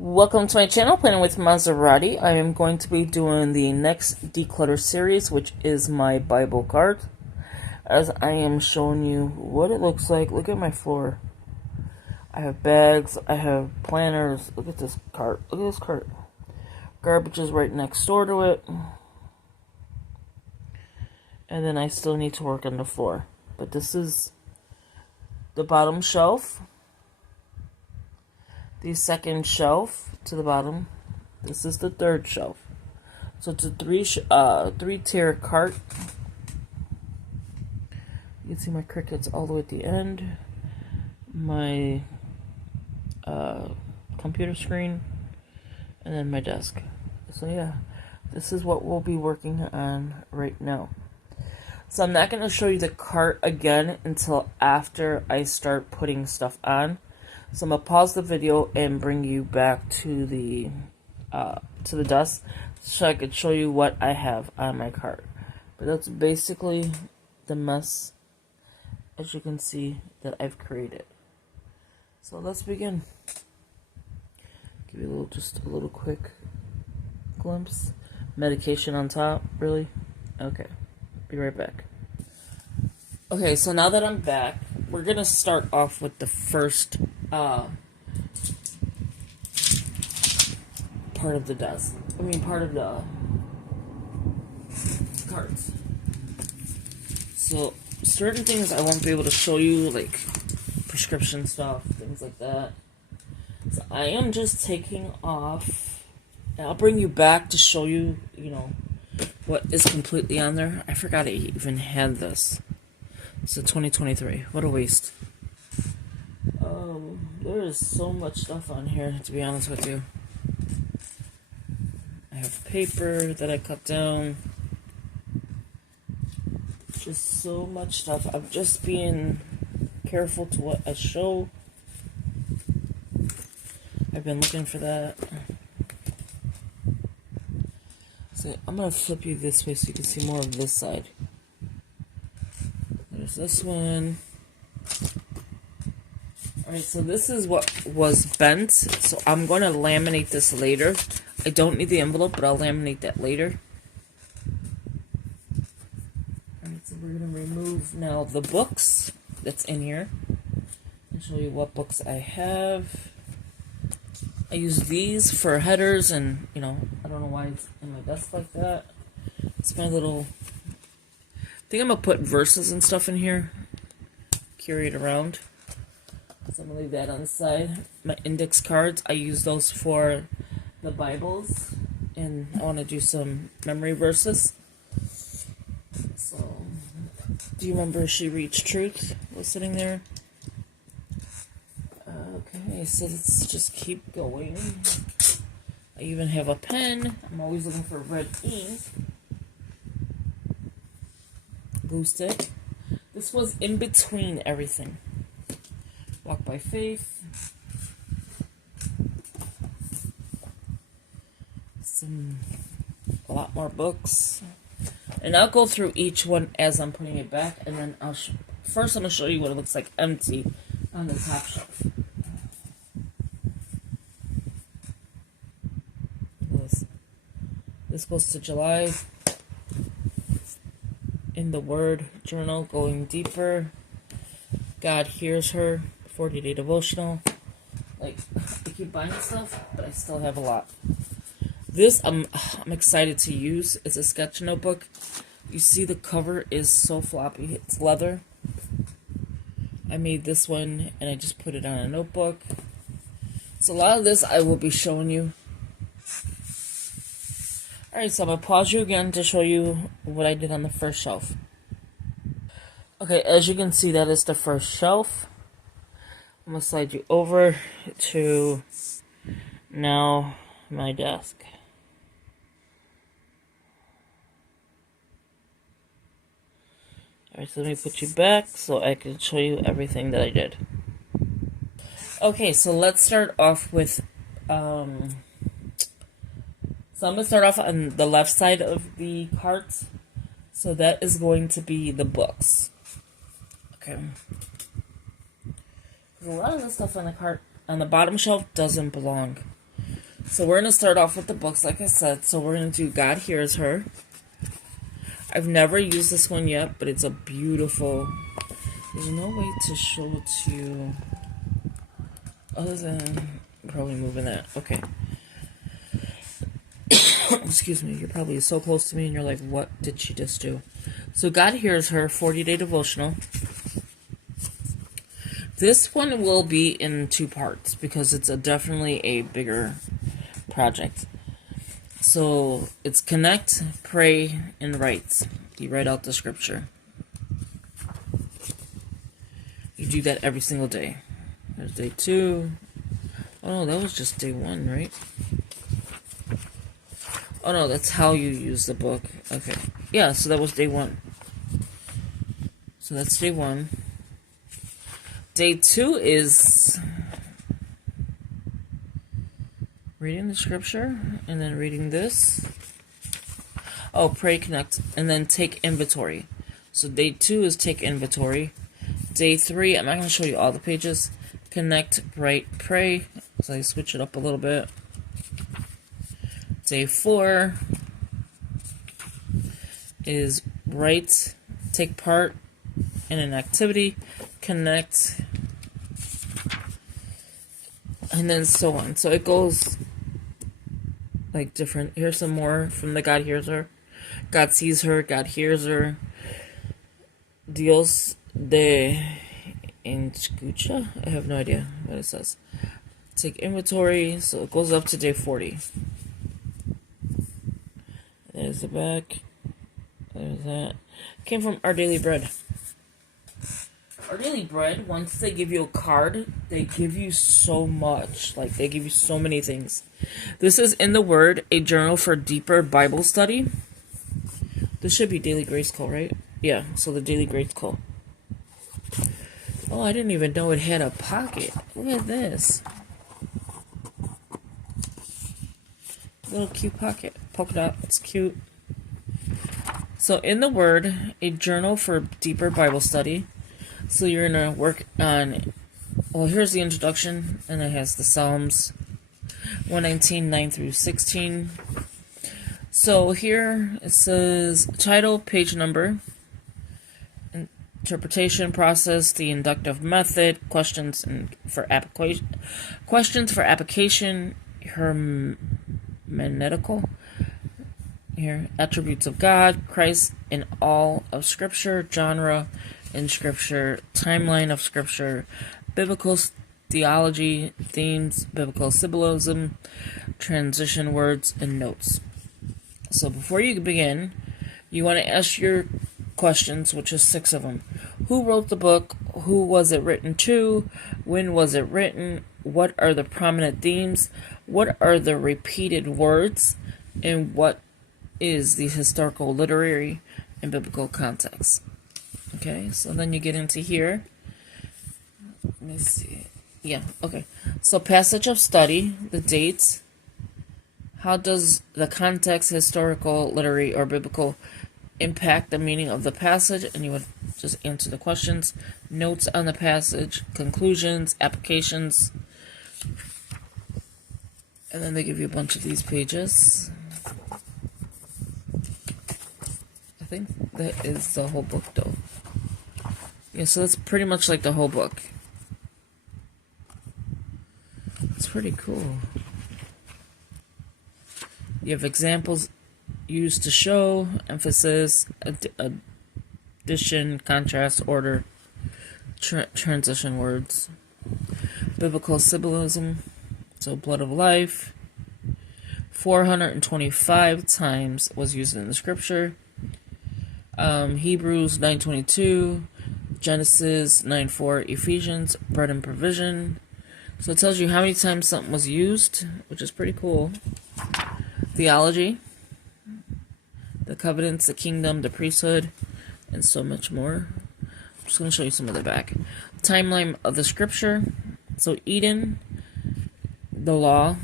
Welcome to my channel, Planning with Maserati. I am going to be doing the next Declutter series, which is my Bible cart. As I am showing you what it looks like. Look at my floor. I have bags, I have planners. Look at this cart. Look at this cart. Garbage is right next door to it. And then I still need to work on the floor. But this is the bottom shelf. The second shelf to the bottom. This is the third shelf. So it's a three-tier cart. You can see my crickets all the way at the end. My computer screen. And then my desk. So yeah, this is what we'll be working on right now. So I'm not going to show you the cart again until after I start putting stuff on. So I'm going to pause the video and bring you back to the desk so I could show you what I have on my cart. But that's basically the mess, as you can see, that I've created. So let's begin. Give you just a little quick glimpse. Medication on top, really? Okay, be right back. Okay, so now that I'm back, we're going to start off with the first part of the desk. Part of the cards. So, certain things I won't be able to show you, like prescription stuff, things like that. So, I am just taking off, and I'll bring you back to show you, what is completely on there. I forgot I even had this. So 2023. What a waste. There is so much stuff on here, to be honest with you. I have paper that I cut down. Just so much stuff. I'm just being careful to what I show. I've been looking for that. So I'm going to flip you this way so you can see more of this side. There's this one. Alright, so this is what was bent. So I'm going to laminate this later. I don't need the envelope, but I'll laminate that later. Alright, so we're going to remove now the books that's in here. And show you what books I have. I use these for headers and, I don't know why it's in my desk like that. It's my little... I think I'm going to put verses and stuff in here. Carry it around. So I'm going to leave that on the side. My index cards, I use those for the Bibles. And I want to do some memory verses. So, do you remember She Reached Truth was sitting there? Okay, so let's just keep going. I even have a pen. I'm always looking for red ink. Glue stick. This was in between everything. Walk by Faith. A lot more books. And I'll go through each one as I'm putting it back. And then first I'm going to show you what it looks like empty on the top shelf. This goes to July. In the Word journal, going deeper. God hears her. 40-day devotional. I keep buying stuff, but I still have a lot. This I'm excited to use. It's a sketch notebook. You see the cover is so floppy. It's leather. I made this one and I just put it on a notebook. So a lot of this I will be showing you. Alright, so I'm going to pause you again to show you what I did on the first shelf. Okay, as you can see, that is the first shelf. I'm going to slide you over to now my desk. Alright, so let me put you back so I can show you everything that I did. Okay, so let's start off with... So I'm going to start off on the left side of the cart. So that is going to be the books. Okay. A lot of the stuff on the cart on the bottom shelf doesn't belong. So we're going to start off with the books, like I said. So we're going to do God Hears Her. I've never used this one yet, but it's a beautiful... There's no way to show it to you other than probably moving that. Okay. Excuse me. You're probably so close to me and you're like, what did she just do? So God Hears Her, 40-day devotional. This one will be in 2 parts because it's definitely a bigger project. So it's connect, pray, and write. You write out the scripture. You do that every single day. There's day 2. Oh no, that was just day 1, right? Oh no, that's how you use the book. Okay. Yeah, so that was day 1. So that's day 1. Day 2 is reading the scripture and then reading this. Oh, pray, connect, and then take inventory. So day 2 is take inventory. Day 3, I'm not going to show you all the pages. Connect, write, pray. So I switch it up a little bit. Day 4 is write, take part in an activity, connect, and then so on. So it goes like different. Here's some more from the God Hears Her. God sees her, God hears her. Dios de escucha? I have no idea what it says. Take inventory, so it goes up to day 40. There's the back. There's that. Came from Our Daily Bread. Our Daily Bread, once they give you a card, they give you so much. Like, they give you so many things. This is In the Word, a journal for deeper Bible study. This should be Daily Grace Call, right? Yeah, so the Daily Grace Call. Oh, I didn't even know it had a pocket. Look at this. Little cute pocket. Polka dot. It's cute. So, In the Word, a journal for deeper Bible study. So you're going to work on... Well, here's the introduction, and it has the Psalms 119, 9 through 16. So here it says title, page number, interpretation process, the inductive method, questions for application, hermeneutical, here, attributes of God, Christ in all of Scripture, genre in Scripture, timeline of Scripture, biblical theology, themes, biblical symbolism, transition words, and notes. So before you begin, you want to ask your questions, which is 6 of them. Who wrote the book? Who was it written to? When was it written? What are the prominent themes? What are the repeated words? And what is the historical, literary, and biblical context? Okay, so then you get into here. Let me see. Yeah, okay. So passage of study, the dates. How does the context, historical, literary, or biblical impact the meaning of the passage? And you would just answer the questions. Notes on the passage, conclusions, applications. And then they give you a bunch of these pages. I think that is the whole book, though. Yeah, so that's pretty much like the whole book. It's pretty cool. You have examples used to show, emphasis, addition, contrast, order, transition words, biblical symbolism, so blood of life, 425 times was used in the scripture, Hebrews 9:22, Genesis 9:4, Ephesians, bread and provision. So it tells you how many times something was used, which is pretty cool. Theology, the covenants, the kingdom, the priesthood, and so much more. I'm just going to show you some of the back. Timeline of the scripture. So Eden, the law,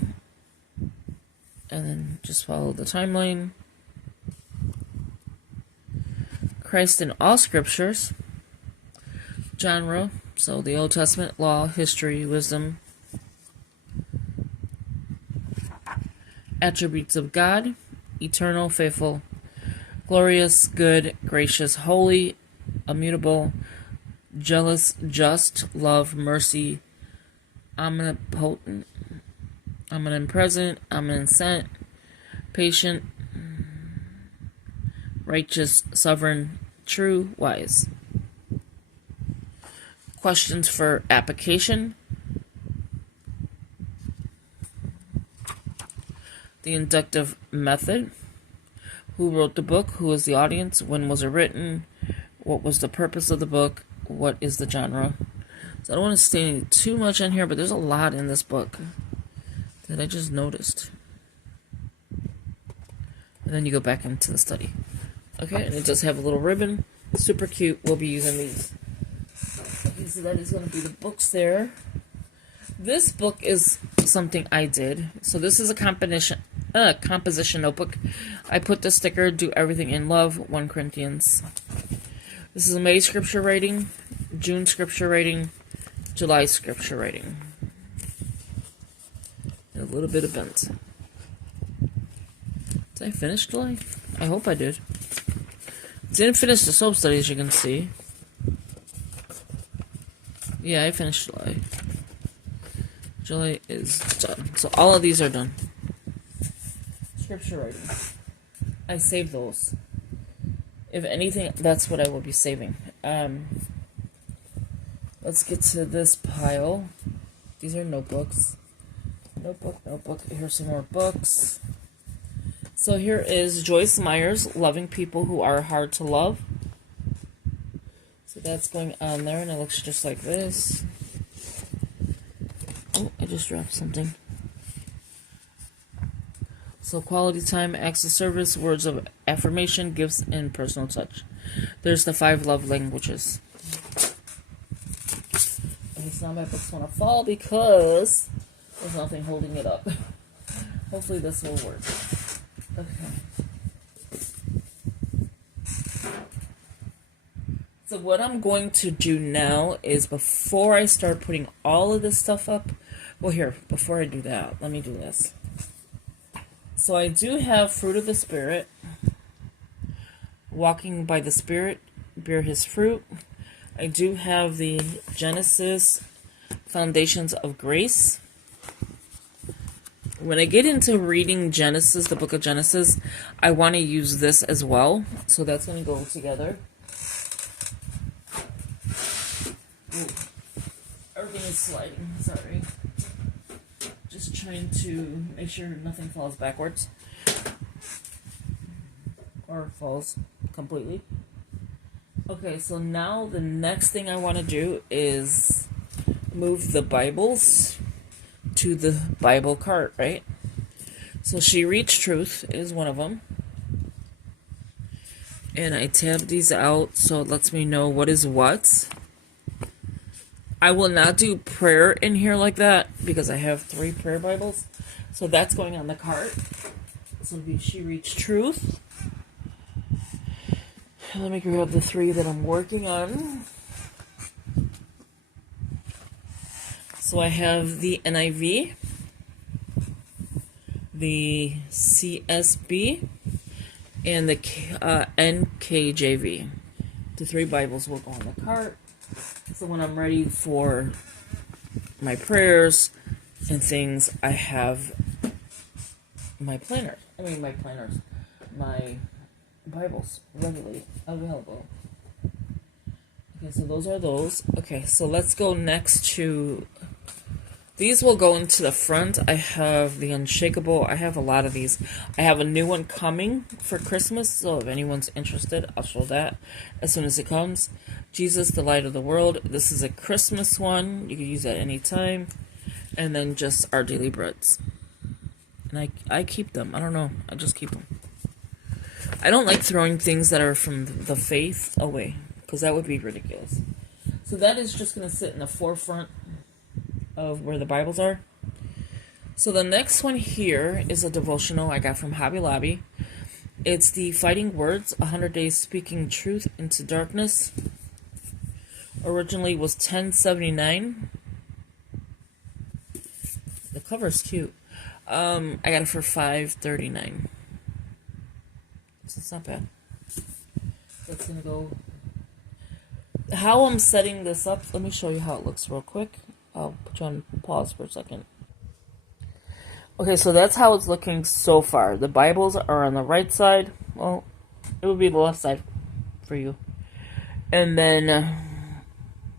and then just follow the timeline. Christ in all scriptures. Genre, so the Old Testament, law, history, wisdom. Attributes of God: eternal, faithful, glorious, good, gracious, holy, immutable, jealous, just, love, mercy, omnipotent, omnipresent, omniscient, patient, righteous, sovereign, true, wise. Questions for application. The inductive method. Who wrote the book? Who is the audience? When was it written? What was the purpose of the book? What is the genre? So I don't want to stay too much on here, but there's a lot in this book that I just noticed. And then you go back into the study. Okay, and it does have a little ribbon. Super cute. We'll be using these. Okay, so that is going to be the books there. This book is something I did. So this is a composition notebook. I put the sticker, do everything in love, 1 Corinthians. This is May scripture writing, June scripture writing, July scripture writing. And a little bit of bent. Did I finish July? I hope I did. Didn't finish the soap study, as you can see. Yeah, I finished July. July is done. So all of these are done. Scripture writing. I saved those. If anything, that's what I will be saving. Let's get to this pile. These are notebooks. Notebook. Here's some more books. So here is Joyce Meyer's Loving People Who Are Hard to Love. So that's going on there, and it looks just like this. Oh, I just dropped something. So quality time, acts of service, words of affirmation, gifts, and personal touch. There's the 5 love languages. Okay, so now my books want to fall because there's nothing holding it up. Hopefully this will work. Okay. So what I'm going to do now is, before I start putting all of this stuff up, well, here, before I do that, let me do this. So I do have Fruit of the Spirit, Walking by the Spirit, Bear His Fruit. I do have the Genesis, Foundations of Grace. When I get into reading Genesis, the book of Genesis, I want to use this as well. So that's going to go together. Ooh. Everything is sliding, sorry. Just trying to make sure nothing falls backwards. Or falls completely. Okay, so now the next thing I want to do is move the Bibles to the Bible cart, right? So She Reads Truth is one of them. And I tab these out so it lets me know what is what. I will not do prayer in here like that because I have 3 prayer Bibles. So that's going on the cart. So it'll be She Reads Truth. Let me grab the 3 that I'm working on. So I have the NIV, the CSB, and the NKJV. The 3 Bibles will go on the cart. So when I'm ready for my prayers and things, I have my my Bibles readily available. Okay, so those are those. Okay, so let's go next to... These will go into the front. I have the Unshakable. I have a lot of these. I have a new one coming for Christmas, so if anyone's interested, I'll show that as soon as it comes. Jesus, the Light of the World. This is a Christmas one. You can use that anytime. And then just Our Daily Breads. And I keep them. I don't know. I just keep them. I don't like throwing things that are from the faith away, because that would be ridiculous. So that is just going to sit in the forefront of where the Bibles are. So the next one here is a devotional I got from Hobby Lobby. It's the Fighting Words, 100 Days Speaking Truth into Darkness. Originally was $10.79. The cover's cute. I got it for $5.39. So it's not bad. That's gonna go. How I'm setting this up, let me show you how it looks real quick. I'll put you on pause for a second. Okay, so that's how it's looking so far. The Bibles are on the right side. Well, it would be the left side for you. And then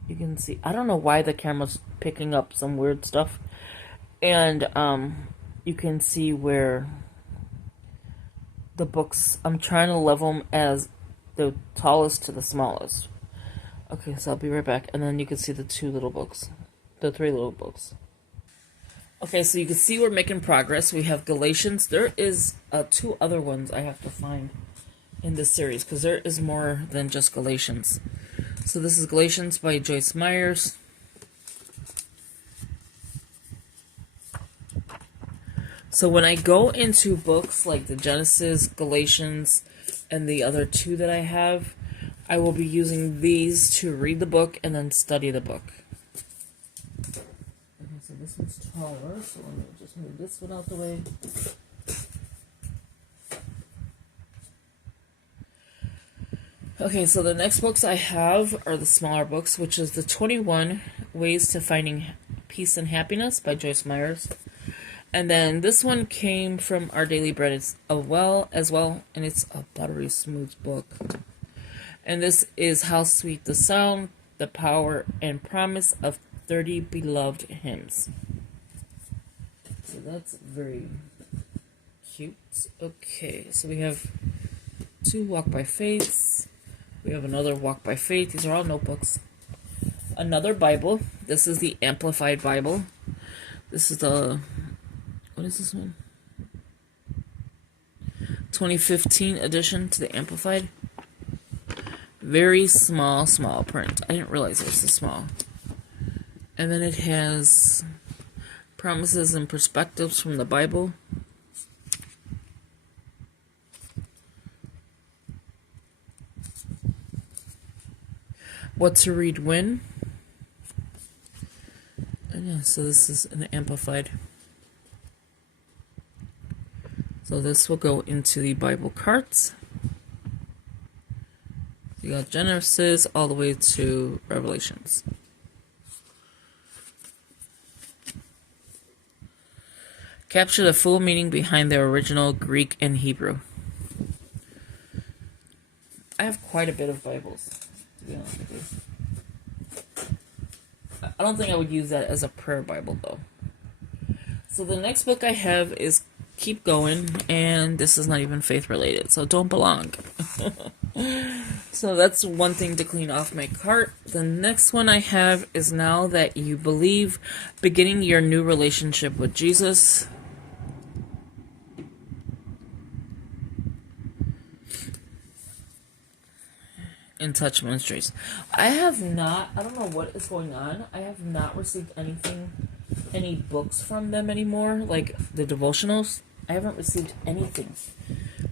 you can see, I don't know why the camera's picking up some weird stuff. And you can see where the books, I'm trying to level them as the tallest to the smallest. Okay, so I'll be right back. And then you can see the three little books. Okay, so you can see we're making progress. We have Galatians. There is 2 other ones I have to find in this series, because there is more than just Galatians. So this is Galatians by Joyce Myers. So when I go into books like the Genesis, Galatians, and the other 2 that I have, I will be using these to read the book and then study the book. Okay, so this one's taller, so let me just move this one out the way. Okay, so the next books I have are the smaller books, which is the 21 Ways to Finding Peace and Happiness by Joyce Myers. And then this one came from Our Daily Bread as well, and it's a buttery smooth book. And this is How Sweet the Sound, the Power and Promise of 30 Beloved Hymns. So that's very cute. Okay, so we have 2 Walk by Faiths. We have another Walk by Faith. These are all notebooks. Another Bible. This is the Amplified Bible. This is the... What is this one? 2015 edition to the Amplified. Very small print. I didn't realize it was this small. And then it has promises and perspectives from the Bible. What to Read When. And yeah, so this is an Amplified. So this will go into the Bible carts. You got Genesis all the way to Revelations. Capture the full meaning behind the original Greek and Hebrew. I have quite a bit of Bibles, to be honest with you. I don't think I would use that as a prayer Bible, though. So the next book I have is Keep Going, and this is not even faith related, so Don't Belong. So that's one thing to clean off my cart. The next one I have is Now That You Believe, Beginning Your New Relationship with Jesus. In Touch Ministries. I don't know what is going on. I have not received any books from them anymore, like the devotionals. I haven't received anything.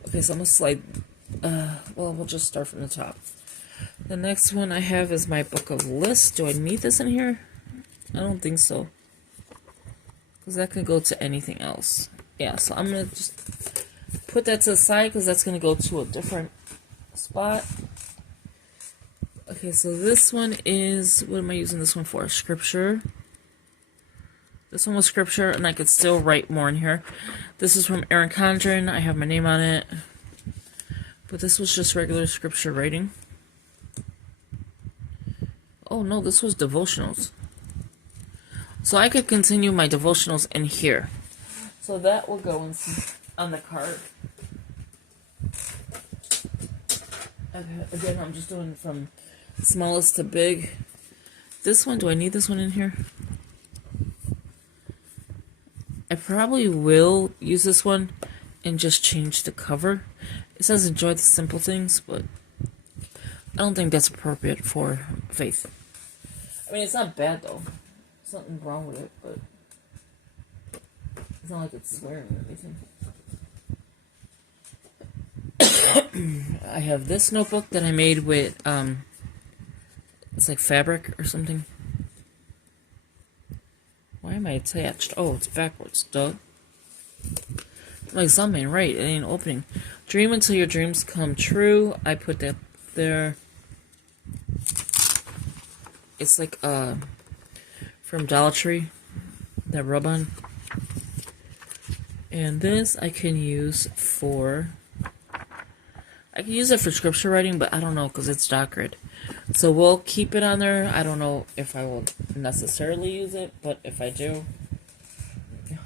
Okay, so I'm gonna slide, we'll just start from the top. The next one I have is my book of lists. Do I need this in here? I don't think so. Because that can go to anything else. Yeah, so I'm gonna just put that to the side because that's gonna go to a different spot. Okay, so this one is, what am I using this one for? Scripture. This one was scripture, and I could still write more in here. This is from Erin Condren. I have my name on it. But this was just regular scripture writing. Oh no, this was devotionals. So I could continue my devotionals in here. So that will go on the card. Okay, again, I'm just doing from smallest to big. This one, do I need this one in here? I probably will use this one and just change the cover. It says enjoy the simple things, but I don't think that's appropriate for faith. I mean, it's not bad though. There's nothing wrong with it, but it's not like it's swearing or anything. I have this notebook that I made with, it's like fabric or something. Why am I attached? Oh, it's backwards, duh. Like something, right? It ain't opening. Dream until your dreams come true. I put that there. It's like from Dollar Tree, that rub-on. And this I can use for, I can use it for scripture writing, but I don't know because it's dot grid. So we'll keep it on there. I don't know if I will necessarily use it, but if I do,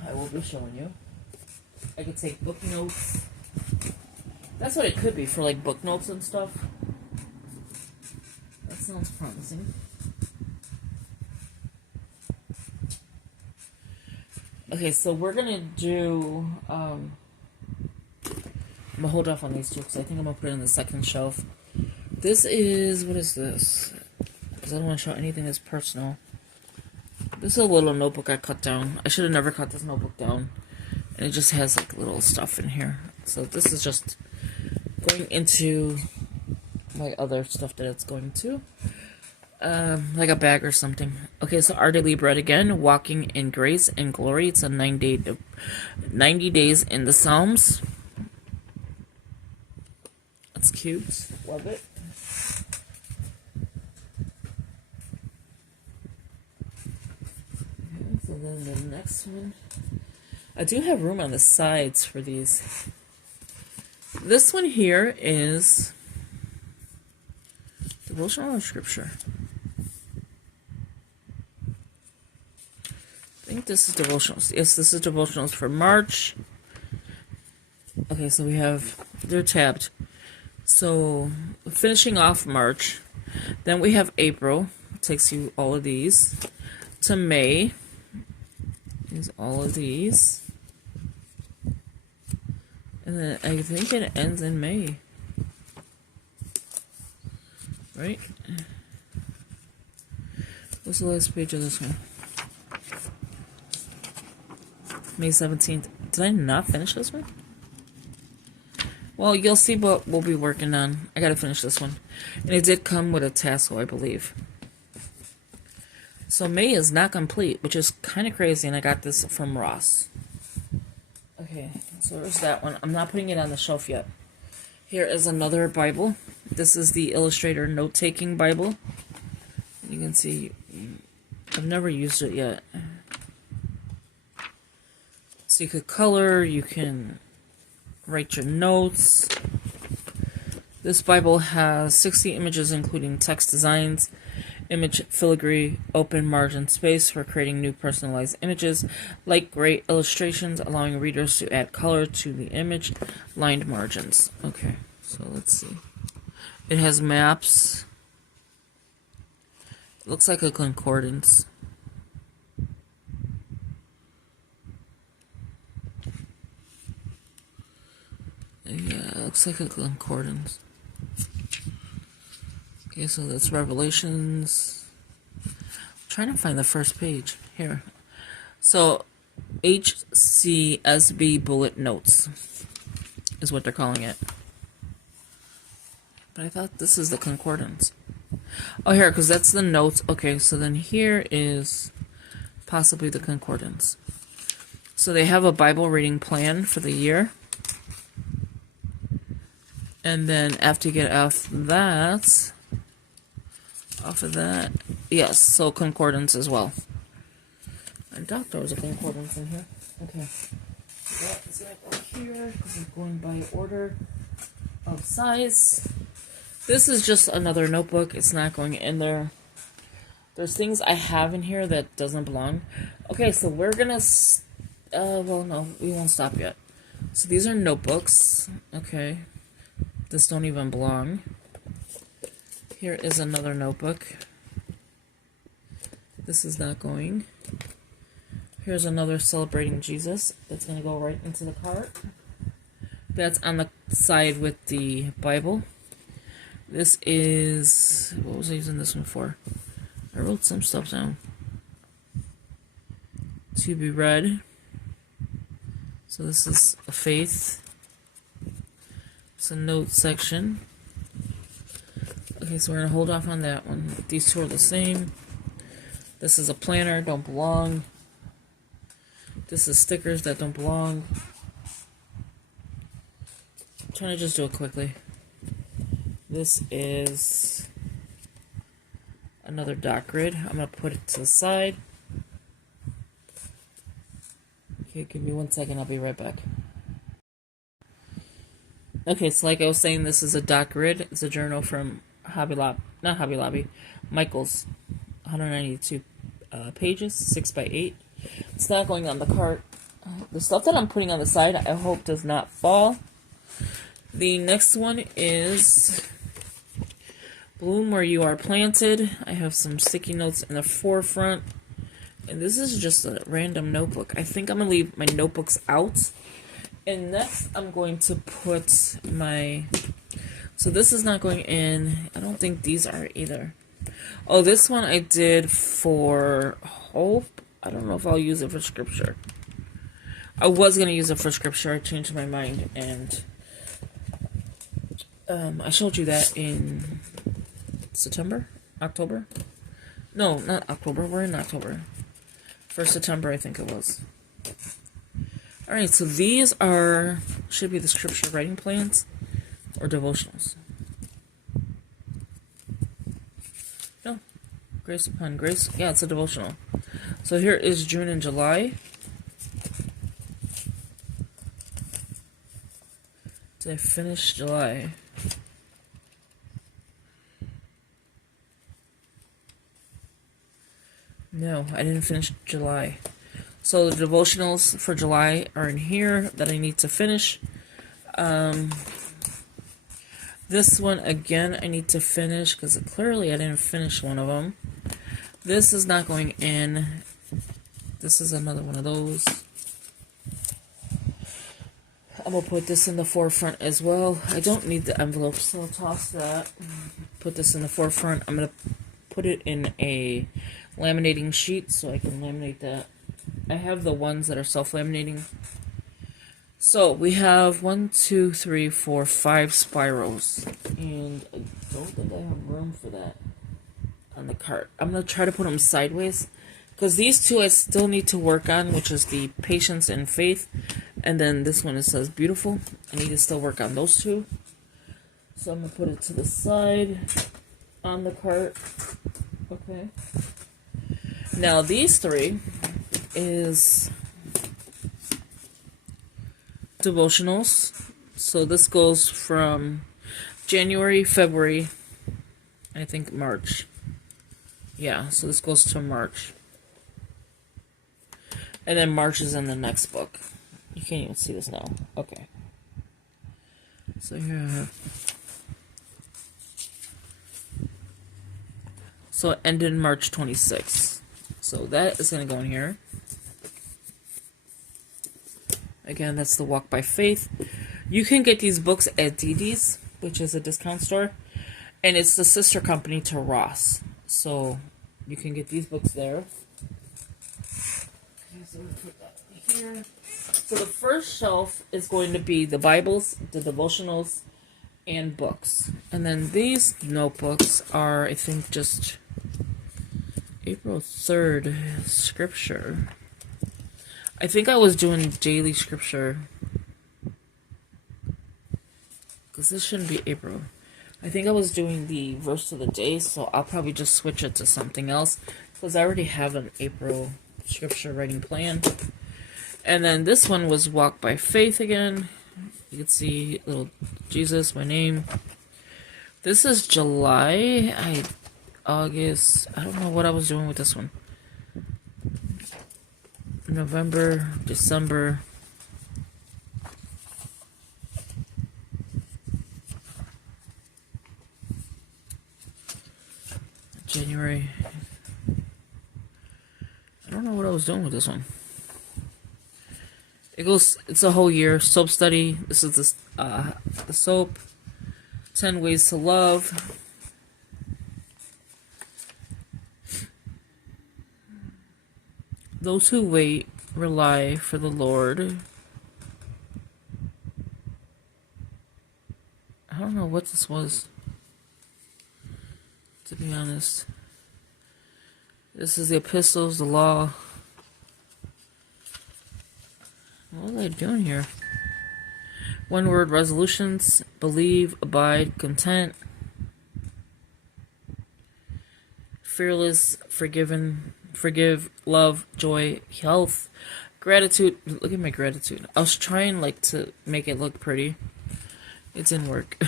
I will be showing you. I could take book notes. That's what it could be, for like book notes and stuff. That sounds promising. Okay, so we're gonna do, I'm gonna hold off on these two because I think I'm gonna put it in the second shelf. This is, what is this? Because I don't want to show anything that's personal. This is a little notebook I cut down. I should have never cut this notebook down. And it just has like little stuff in here. So this is just going into my other stuff that it's going to. Like a bag or something. Okay, so Our Daily Bread again. Walking in Grace and Glory. It's a 90 days in the Psalms. That's cute. Love it. Okay, so then the next one. I do have room on the sides for these. This one here is devotional or scripture. I think this is devotionals. Yes, this is devotionals for March. Okay, so we have, they're tabbed. So, finishing off March. Then we have April. It takes you all of these. To May is all of these. And then I think it ends in May. Right? What's the last page of this one? May 17th. Did I not finish this one? Well, you'll see what we'll be working on. I gotta finish this one. And it did come with a tassel, I believe. So May is not complete, which is kind of crazy, and I got this from Ross. Okay, so there's that one. I'm not putting it on the shelf yet. Here is another Bible. This is the Illustrator Note-Taking Bible. You can see, I've never used it yet. So you could color, you can write your notes. This Bible has 60 images, including text designs, image filigree, open margin space for creating new personalized images, light gray illustrations, allowing readers to add color to the image, lined margins. Okay, so let's see. It has maps. It looks like a concordance. Yeah, it looks like a concordance. Okay, so that's Revelations. I'm trying to find the first page. Here. So, HCSB bullet notes is what they're calling it. But I thought this is the concordance. Oh, here, because that's the notes. Okay, so then here is possibly the concordance. So they have a Bible reading plan for the year. And then after you get off of that, yes, so concordance as well. I doubt there was a concordance in here. Okay. That is that over here, because I'm going by order of size. This is just another notebook. It's not going in there. There's things I have in here that doesn't belong. Okay, so we're gonna, well, no, we won't stop yet. So these are notebooks. Okay. This don't even belong. Here is another notebook. This is not going. Here's another Celebrating Jesus. That's going to go right into the cart. That's on the side with the Bible. This is... what was I using this one for? I wrote some stuff down. To be read. So this is a faith. It's a note section. Okay, so we're going to hold off on that one. These two are the same. This is a planner, don't belong. This is stickers that don't belong. I'm trying to just do it quickly. This is another dot grid. I'm going to put it to the side. Okay, give me 1 second. I'll be right back. Okay, so like I was saying, this is a dot grid. It's a journal from Michael's. 192 pages, 6x8. It's not going on the cart. The stuff that I'm putting on the side, I hope does not fall. The next one is Bloom Where You Are Planted. I have some sticky notes in the forefront. And this is just a random notebook. I think I'm going to leave my notebooks out. And next, I'm going to put my... So this is not going in. I don't think these are either. Oh, this one I did for hope. I don't know if I'll use it for scripture. I was going to use it for scripture. I changed my mind. And I showed you that in September? October? No, not October. We're in October. For September, I think it was. Alright, so these should be the scripture writing plans or devotionals. No. Grace upon grace. Yeah, it's a devotional. So here is June and July. Did I finish July? No, I didn't finish July. So the devotionals for July are in here that I need to finish. This one, again, I need to finish because clearly I didn't finish one of them. This is not going in. This is another one of those. I'm going to put this in the forefront as well. I don't need the envelope, so I'll toss that. Put this in the forefront. I'm going to put it in a laminating sheet so I can laminate that. I have the ones that are self-laminating. So we have 1, 2, 3, 4, 5 spirals. And I don't think I have room for that on the cart. I'm going to try to put them sideways. Because these two I still need to work on, which is the patience and faith. And then this one, it says beautiful. I need to still work on those two. So I'm going to put it to the side on the cart. Okay. Now these three is devotionals. So this goes from January, February, I think March. Yeah, so this goes to March. And then March is in the next book. You can't even see this now. Okay. So here I have. So it ended March 26th. So that is going to go in here. Again, that's the Walk by Faith. You can get these books at DD's, which is a discount store. And it's the sister company to Ross. So you can get these books there. So put that here. So the first shelf is going to be the Bibles, the devotionals, and books. And then these notebooks are, I think, just April 3rd scripture. I think I was doing daily scripture. Because this shouldn't be April. I think I was doing the verse of the day, so I'll probably just switch it to something else. Because I already have an April scripture writing plan. And then this one was Walk by Faith again. You can see little Jesus, my name. This is July, August. I don't know what I was doing with this one. November, December. January. I don't know what I was doing with this one. It's a whole year. Soap study. This is the soap. 10 ways to love. Those who wait, rely for the Lord. I don't know what this was, to be honest. This is the epistles, the law. What was I doing here? One word resolutions: believe, abide, content, fearless, forgiven, forgive, love, joy, health, gratitude. Look at my gratitude. I was trying like to make it look pretty. It didn't work.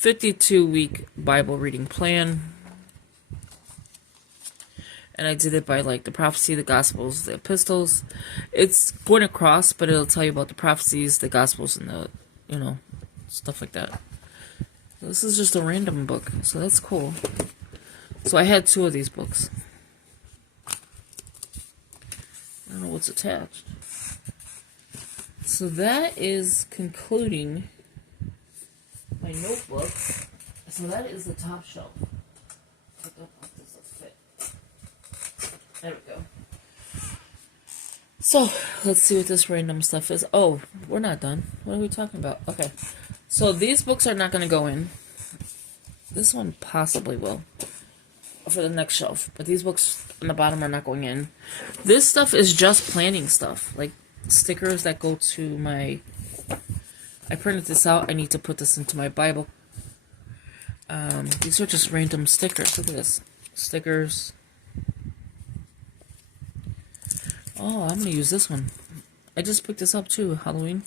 52-week Bible reading plan. And I did it by like the prophecy, the gospels, the epistles. It's going across, but it'll tell you about the prophecies, the gospels, and the, stuff like that. This is just a random book, so that's cool. So I had 2 of these books. I don't know what's attached. So that is concluding my notebook. So that is the top shelf. I don't know if this will fit. There we go. So, let's see what this random stuff is. Oh, we're not done. What are we talking about? Okay. So, these books are not going to go in. This one possibly will. For the next shelf. But these books on the bottom are not going in. This stuff is just planning stuff. Like, stickers that go to my... I printed this out. I need to put this into my Bible. These are just random stickers. Look at this. Stickers. Oh, I'm going to use this one. I just picked this up too, Halloween.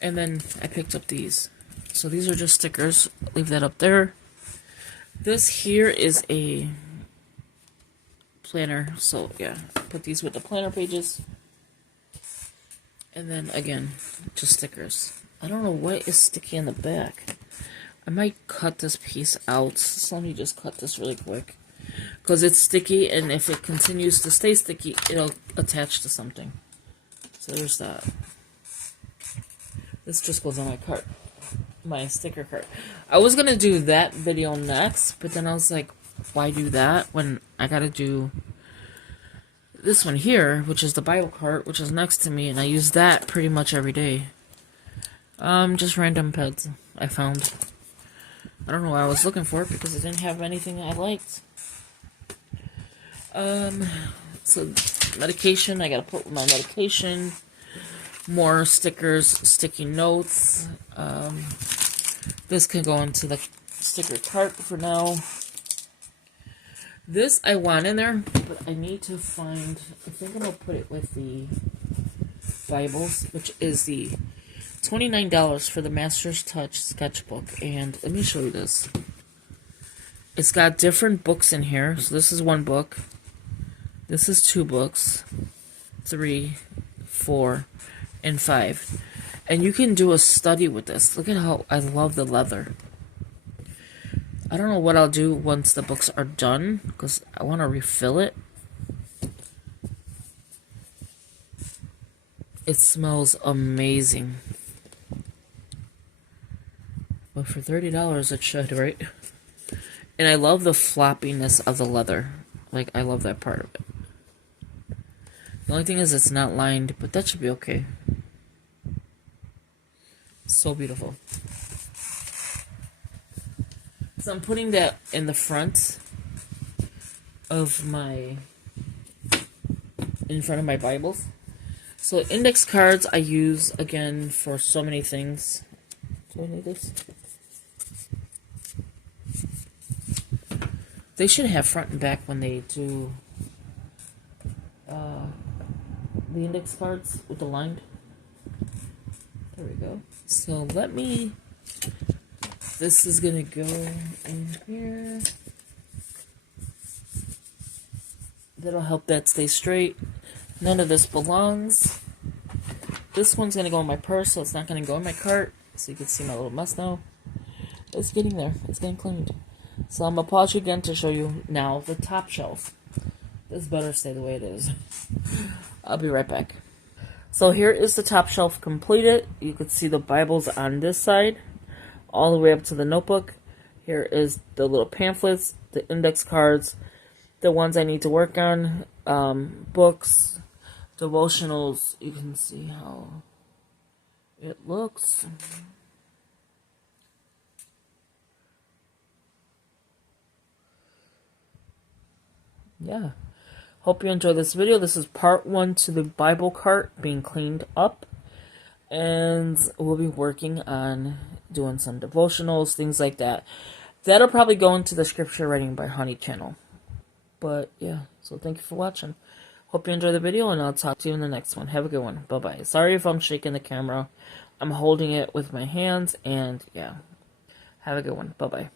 And then I picked up these. So these are just stickers. Leave that up there. This here is a planner. So yeah, put these with the planner pages. And then again, just stickers. I don't know what is sticky in the back. I might cut this piece out. So let me just cut this really quick. Because it's sticky, and if it continues to stay sticky, it'll attach to something. So there's that. This just goes on my cart. My sticker cart. I was going to do that video next, but then I was like, why do that when I got to do this one here, which is the Bible cart, which is next to me, and I use that pretty much every day. Just random pets I found. I don't know why I was looking for it, because it didn't have anything I liked. So medication, I gotta put my medication, more stickers, sticky notes. This can go into the sticker cart for now. This I want in there, but I need to find, I think I'm gonna put it with the Bibles, which is the $29 for the Master's Touch sketchbook. And let me show you this. It's got different books in here. So this is 1 book. This is 2 books, 3, 4, and 5. And you can do a study with this. Look at how I love the leather. I don't know what I'll do once the books are done, because I want to refill it. It smells amazing. But for $30 it should, right? And I love the floppiness of the leather. Like, I love that part of it. The only thing is it's not lined, but that should be okay. So beautiful. So I'm putting that in the front of my, in front of my Bibles. So index cards I use, again, for so many things. Do I need this? They should have front and back when they do the index cards with the lined. There we go. So let me, this is gonna go in here. That'll help that stay straight. None of this belongs. This one's gonna go in my purse, so it's not gonna go in my cart. So you can see my little mess now. It's getting there. It's getting cleaned. So I'm gonna pause you again to show you now the top shelf. This better stay the way it is. I'll be right back. So here is the top shelf completed. You can see the Bibles on this side, all the way up to the notebook. Here is the little pamphlets, the index cards, the ones I need to work on, books, devotionals. You can see how it looks. Yeah. Hope you enjoyed this video. This is part 1 to the Bible cart being cleaned up. And we'll be working on doing some devotionals, things like that. That'll probably go into the Scripture Writing by Honey channel. But yeah, so thank you for watching. Hope you enjoyed the video, and I'll talk to you in the next one. Have a good one. Bye-bye. Sorry if I'm shaking the camera. I'm holding it with my hands, and yeah. Have a good one. Bye-bye.